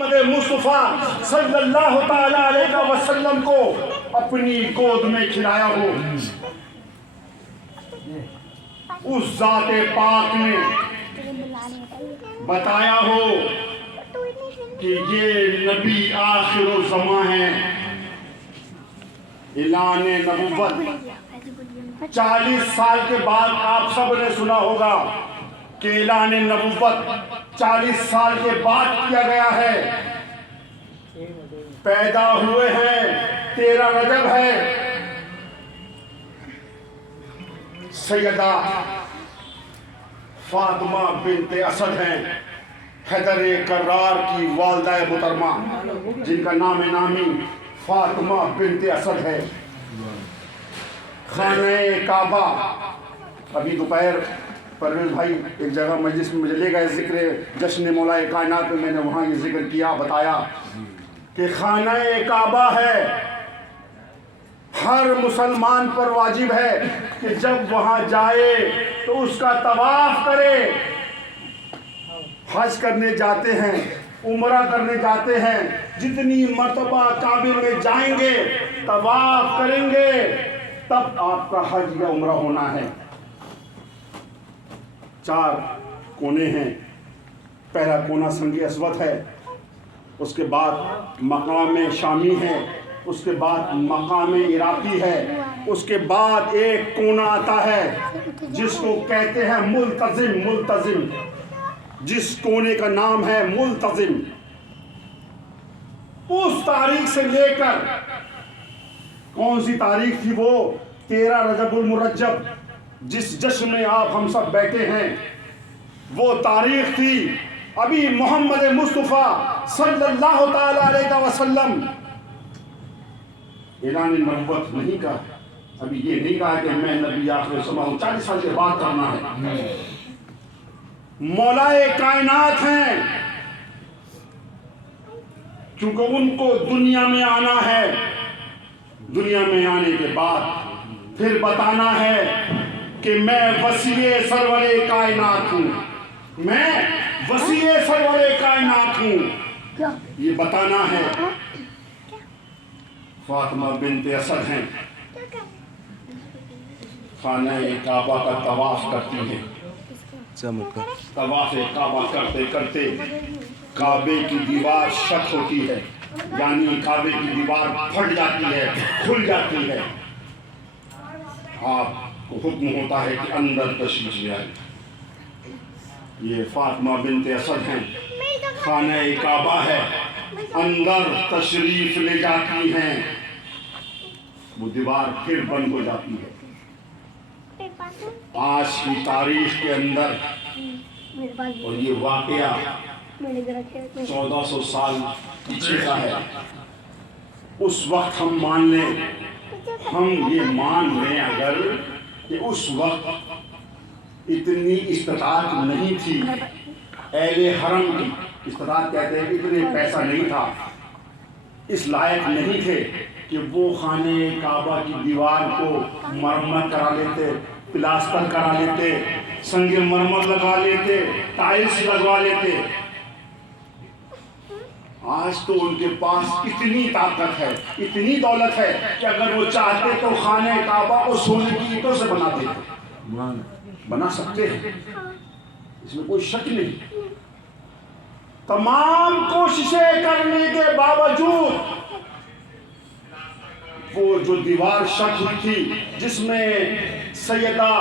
محمد مصطفیٰ صلی اللہ تعالیٰ علیہ وسلم کو اپنی گود میں کھلایا ہو، اس ذات پاک نے بتایا ہو کہ یہ نبی آخر الزمان ہے، اعلان نبوت 40 سال کے بعد آپ سب نے سنا ہوگا کہ اعلان نبوت 40 سال کے بعد کیا گیا ہے۔ پیدا ہوئے ہیں 13 رجب ہے، سیدہ فاطمہ بنت اسد ہیں، حیدر کرار کی والدہ محترمہ جن کا نام نامی فاطمہ بنت اسد ہے۔ خانہ کعبہ، ابھی دوپہر پرویز بھائی ایک جگہ مجلس میں مجھے لے گئے ذکر جشن مولا کائنات میں، میں نے وہاں یہ ذکر کیا، بتایا کہ خانہ کعبہ ہے، ہر مسلمان پر واجب ہے کہ جب وہاں جائے تو اس کا طواف کرے۔ حج کرنے جاتے ہیں، عمرہ کرنے جاتے ہیں، جتنی مرتبہ کعبے میں جائیں گے طواف کریں گے تب آپ کا حج یا عمرہ ہونا ہے۔ 4 کونے ہیں، پہلا کونا سنگ اسود ہے، اس کے بعد مقام شامی ہے، اس کے بعد مقام عراقی ہے، اس کے بعد ایک کونا آتا ہے جس کو کہتے ہیں ملتزم، جس کونے کا نام ہے ملتزم۔ اس تاریخ سے لے کر کون سی تاریخ تھی وہ؟ 13 رجب المرجب، جس جشن میں آپ ہم سب بیٹھے ہیں، وہ تاریخ تھی ابھی محمد مصطفیٰ صلی اللہ تعالیٰ علیہ وسلم اعلان نبوت نہیں کہا، ابھی یہ نہیں کہا کہ میں نبی آخر الزمان ہوں، 40 سال کے بعد کرنا ہے۔ مولائے کائنات ہیں، کیونکہ ان کو دنیا میں آنا ہے، دنیا میں آنے کے بعد پھر بتانا ہے کہ میں وسیع سرور کائنات ہوں، میں وسیع سرور کائنات ہوں، یہ بتانا ہے۔ فاطمہ بنت اسد ہیں، خانہ کعبہ کا طواف کرتی ہیں، طواف کعبہ کرتے کرتے کعبے کی دیوار شق ہوتی ہے، یعنی کعبے کی دیوار پھٹ جاتی ہے، کھل جاتی ہے۔ آپ کو حکم ہوتا ہے کہ اندر تشریف لے آئے۔ یہ فاطمہ بنت اسد ہیں، خانہ کعبہ ہے، اندر تشریف لے جاتی ہیں، وہ دیوار پھر بند ہو جاتی ہے۔ آج کی تاریخ کے اندر، اور یہ واقعہ 1400 سال پیچھے کا ہے، اس وقت ہم مان لیں، ہم یہ مان لیں اگر کہ اس وقت اتنی استطاعت نہیں تھی، اہل حرم کی استطاعت کہتے ہیں، اتنے پیسہ نہیں تھا، اس لائق نہیں تھے کہ وہ خانہ کعبہ کی دیوار کو مرمت کرا لیتے، پلاسٹر کرا لیتے، سنگ مرمر لگا لیتے، ٹائلز لگوا لیتے۔ آج تو ان کے پاس اتنی طاقت ہے، اتنی دولت ہے کہ اگر وہ چاہتے تو خانہ کعبہ کو سونے کی اینٹوں سے بنا دیتے، بنا سکتے ہیں، اس میں کوئی شک نہیں۔ تمام کوششیں کرنے کے باوجود وہ جو دیوار شق ہوئی تھی جس میں سیدہ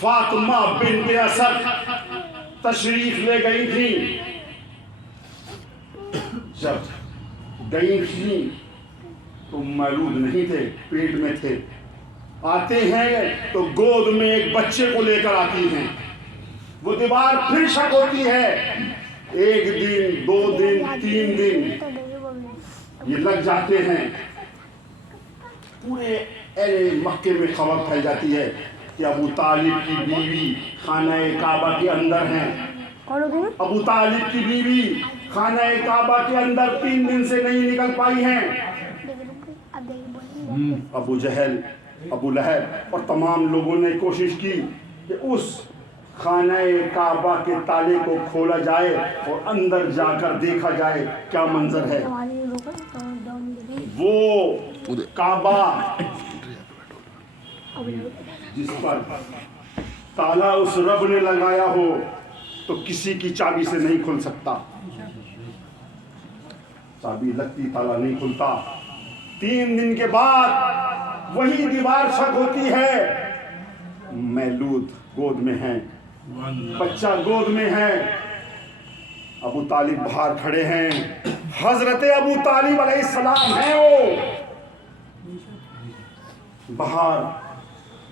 فاطمہ بنت اسد تشریف لے گئی تھی، جب گئی تھی تو مولود نہیں تھے، پیٹ میں تھے، آتے ہیں تو گود میں ایک بچے کو لے کر آتی ہیں، وہ دیوار پھر شق ہوتی ہے، 1 دن 2 دن 3 دن یہ لگ جاتے ہیں، پورے اہل مکے میں خبر پھیل جاتی ہے کہ ابو طالب کی بیوی خانہ کعبہ کے اندر ہیں، ابو طالب کی بیوی خانہ کعبہ کے اندر 3 دن سے نہیں نکل پائی ہیں۔ ابو جہل، ابو لہب اور تمام لوگوں نے کوشش کی کہ اس خانہ کعبہ کے تالے کو کھولا جائے اور اندر جا کر دیکھا جائے کیا منظر ہے. وہ کعبہ جس پر تالا اس رب نے لگایا ہو تو کسی کی چابی سے نہیں کھل سکتا. چابی لگتی تالا نہیں کھلتا. 3 دن کے بعد وہی دیوار شک ہوتی ہے. مولود گود میں ہیں, بچہ گود میں ہے, ابو طالب باہر کھڑے ہیں. حضرت ابو طالب علیہ السلام ہیں. وہ باہر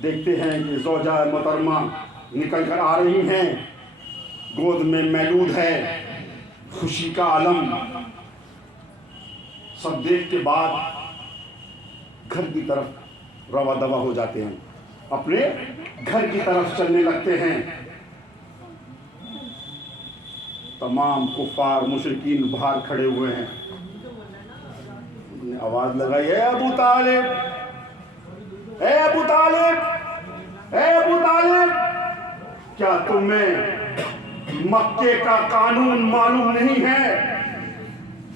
دیکھتے ہیں کہ زوجہ محترمہ نکل کر آ رہی ہیں, گود میں مولود ہے. خوشی کا عالم. سب دیکھ کے بعد گھر کی طرف روا دوا ہو جاتے ہیں, اپنے گھر کی طرف چلنے لگتے ہیں. تمام کفار مشرکین باہر کھڑے ہوئے ہیں. انہوں نے آواز لگائی, اے ابو طالب, اے ابو طالب, اے ابو طالب, کیا تمہیں مکے کا قانون معلوم نہیں ہے؟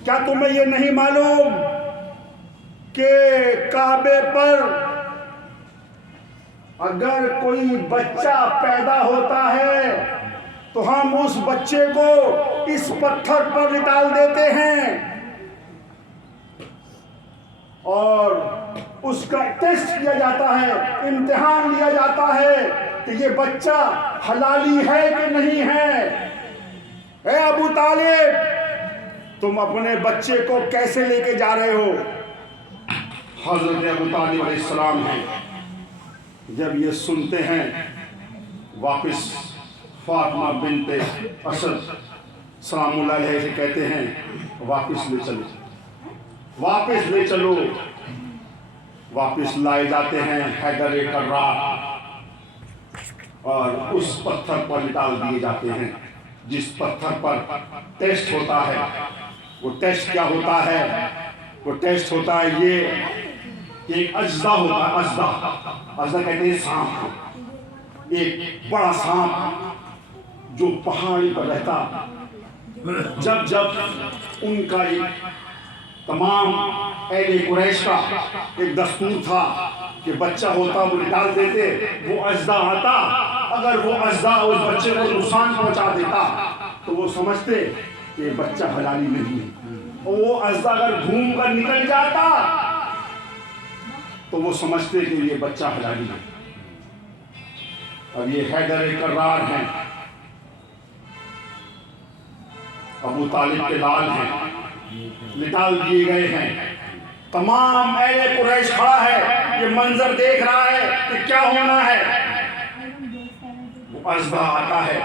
کیا تمہیں یہ نہیں معلوم کہ کعبے پر اگر کوئی بچہ پیدا ہوتا ہے تو ہم اس بچے کو اس پتھر پر لٹال دیتے ہیں اور اس کا ٹیسٹ کیا جاتا ہے, امتحان لیا جاتا ہے کہ یہ بچہ حلالی ہے کہ نہیں ہے. اے ابو طالب, تم اپنے بچے کو کیسے لے کے جا رہے ہو؟ حضرت ابو طالب علیہ السلام ہیں. جب یہ سنتے ہیں واپس فاطمہ بنت اسد سلام اللہ علیہ سے کہتے ہیں واپس لے چلو, واپس لے چلو. واپس لائے جاتے ہیں حیدر کرار اور اس پتھر پر لٹال دیے جاتے ہیں جس پتھر پر ٹیسٹ ہوتا ہے. وہ ٹیسٹ کیا ہوتا ہے؟ وہ ٹیسٹ ہوتا ہے یہ کہ ایک اژدھا ہوتا ہے. اژدھا کہتے ہیں سانپ, ایک بڑا سانپ جو پہاڑی پر رہتا. جب جب ان کا تمام اہل قریش کا ایک دستور تھا کہ بچہ ہوتا وہ نکال دیتے, وہ اژدھا آتا, اگر وہ اژدھا اس بچے کو نقصان پہنچا دیتا تو وہ سمجھتے کہ بچہ حلالی نہیں ہے, اور وہ اژدھا اگر گھوم کر نکل جاتا تو وہ سمجھتے کہ یہ بچہ حلالی ہے. اب یہ حیدر کرار ہیں, ابو طالب کے لال ہیں, لٹال دیے گئے ہیں. تمام اہل قریش کھڑا ہے, یہ منظر دیکھ رہا ہے کہ کیا ہونا ہے. وہ اژدھا آتا ہے,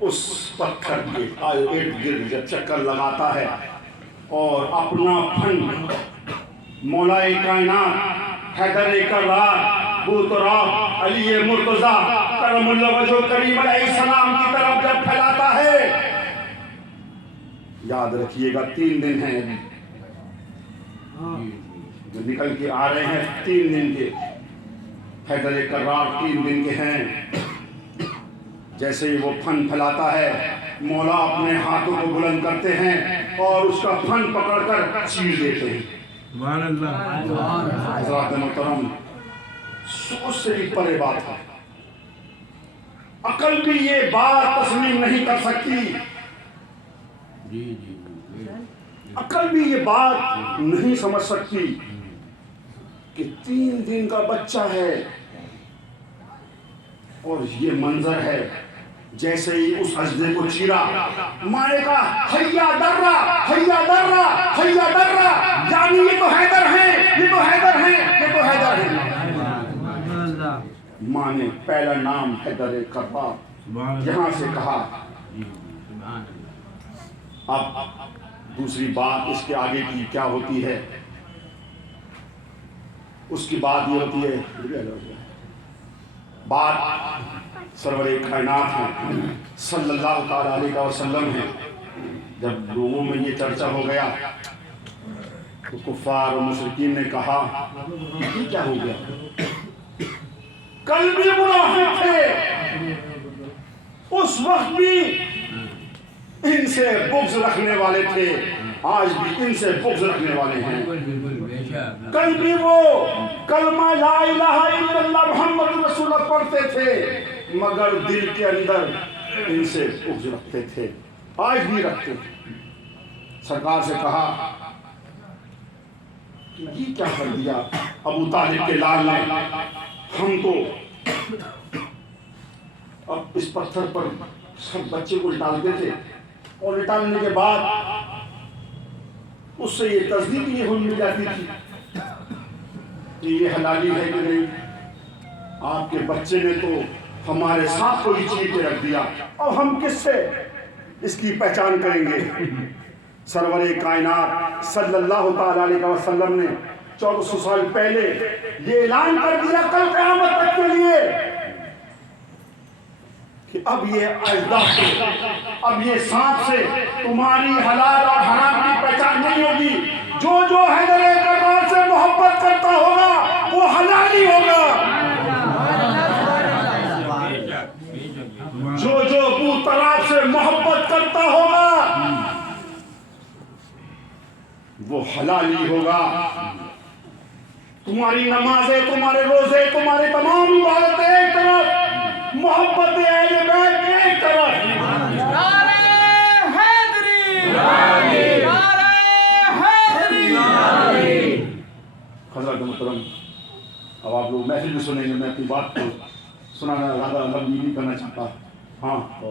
اس پتھر کے ارد گرد جب چکر لگاتا ہے اور اپنا پھن مولائے کائنات حیدر کرار بوتراب علی مرتضیٰ کرم اللہ وجہ کریم علیہ السلام کی طرف جب پھیلاتا ہے, یاد رکھیے گا 3 دن ہیں جو نکل کے آ رہے ہیں, 3 دن کے. حیدر کرار 3 دن کے ہیں. جیسے ہی وہ پھن پھیلاتا ہے, مولا اپنے ہاتھوں کو بلند کرتے ہیں اور اس کا پھن پکڑ کر چیر دیتے ہیں. سبحان اللہ. حضرات محترم, سوچ سے بھی پرے بات ہے. عقل بھی یہ بات تسلیم نہیں کر سکتی, عقل بھی یہ بات نہیں سمجھ سکتی کہ 3 دن کا بچہ ہے اور یہ منظر ہے. جیسے ہی اس اژدھے کو چیرا, ماں نے کہا حیا درہ, حیا درہ, حیا درہ, یعنی یہ تو حیدر ہیں, یہ تو حیدر ہیں, یہ تو حیدر ہیں. ماں نے پہلا نام حیدر کرار یہاں سے کہا. اب دوسری بات اس کے آگے کی کیا ہوتی ہے, اس کی بات یہ ہوتی ہے, بات سرور کائنات ہیں صلی اللہ تعالیٰ علیہ وسلم ہیں. جب لوگوں میں یہ چرچا ہو گیا تو کفار و مشرکین نے کہا یہ کیا ہو گیا, کل بھی منافق تھے، اس وقت بھی ان سے بغض رکھنے والے تھے، آج بھی ان سے بغض رکھنے والے ہیں۔ کل بھی وہ کلمہ لا الہ الا اللہ محمد رسول اللہ پڑھتے تھے، مگر دل کے اندر ان سے بغض رکھتے تھے، آج بھی رکھتے تھے۔ سرکار سے کہا کہ یہ کیا کر دیا ابو طالب کے لال نے، ہم تو اب اس پتھر پر سب بچے کو لٹالتے تھے، اور لٹالنے کے بعد اس سے یہ تصدیق یہ ہونے مل جاتی تھی کہ یہ حلالی ہے کہ نہیں۔ آپ کے بچے نے تو ہمارے ساتھ کوئی چیز کے رکھ دیا، اب ہم کس سے اس کی پہچان کریں گے؟ سرور کائنات صلی اللہ تعالیٰ علیہ وسلم نے 1400 سال پہلے یہ اعلان کر دیا کل قیامت تک کے لیے کہ اب یہ اجداد سے، اب یہ سانپ سے تمہاری حلال اور حرام کی پہچان نہیں ہوگی۔ جو جو حیدر کرار سے محبت کرتا ہوگا وہ حلالی ہوگا، جو جو ابو طلحہ سے محبت کرتا ہوگا وہ حلالی ہوگا۔ تمہاری نمازیں، تمہارے روزے، تمہارے تمام عبادتیں ایک طرف، محبت اہل بیت ایک طرف۔ نعرہ حیدری، نعرہ حیدری۔ حضرت محترم، اب آپ لوگ محفل بھی سنیں گے، میں اپنی بات کو سنانا زیادہ لمبی نہیں کرنا چاہتا۔ ہاں